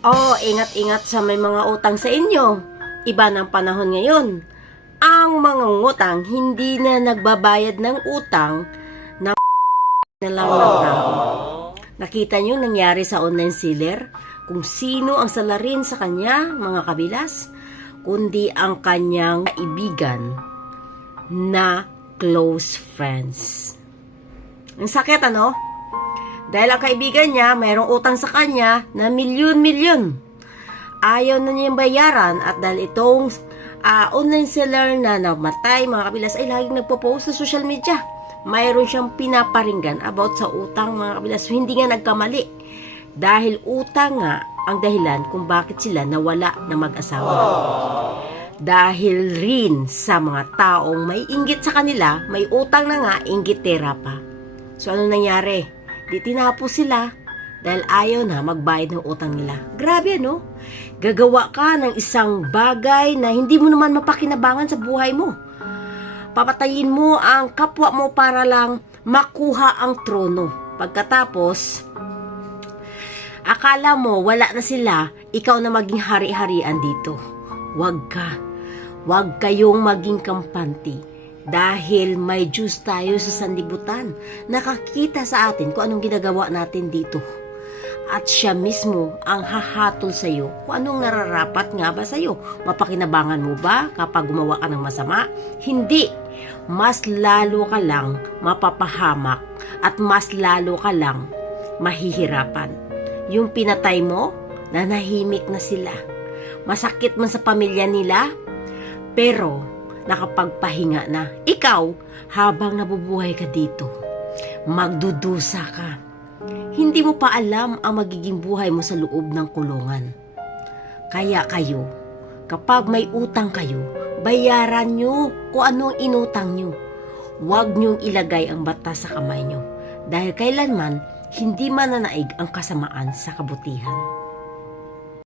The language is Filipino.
Oh, ingat-ingat sa may mga utang sa inyo. Iba ng panahon ngayon. Ang mga ngutang hindi na nagbabayad ng utang na na lang ng tao. Nakita niyo nangyari sa online seller? Kung sino ang salarin sa kanya, mga kabilas, kundi ang kanyang kaibigan na close friends. Ang sakit, ano? Dahil ang kaibigan niya mayroong utang sa kanya na milyon-milyon. Ayaw na niyang bayaran at dahil itong online seller na namatay, mga kabilas, ay laging nagpo-post sa social media. Mayroon siyang pinaparinggan about sa utang, mga kabilas. So, hindi nga nagkamali. Dahil utang nga ang dahilan kung bakit sila nawala na mag-asawa. Dahil rin sa mga taong may inggit sa kanila, may utang na nga, inggitera pa. So, ano nangyari? Di tinapos sila dahil ayaw na magbayad ng utang nila. Grabe, no? Gagawa ka ng isang bagay na hindi mo naman mapakinabangan sa buhay mo. Papatayin mo ang kapwa mo para lang makuha ang trono. Pagkatapos, akala mo wala na sila, ikaw na maging hari-harian dito. Huwag kayong maging kampante. Dahil may Diyos tayo sa sanlibutan, nakakita sa atin kung anong ginagawa natin dito. At siya mismo ang hahatol sa iyo kung anong nararapat nga ba sa iyo. Mapakinabangan mo ba kapag gumawa ka ng masama? Hindi. Mas lalo ka lang mapapahamak at mas lalo ka lang mahihirapan. Yung pinatay mo, nanahimik na sila. Masakit man sa pamilya nila, pero nakapagpahinga na. Ikaw, habang nabubuhay ka dito, magdudusa ka. Hindi mo pa alam ang magiging buhay mo sa loob ng kulungan. Kaya kayo, kapag may utang kayo, bayaran nyo kung ano ang inutang nyo. Huwag nyong ilagay ang batas sa kamay nyo. Dahil kailanman, hindi mananaig ang kasamaan sa kabutihan.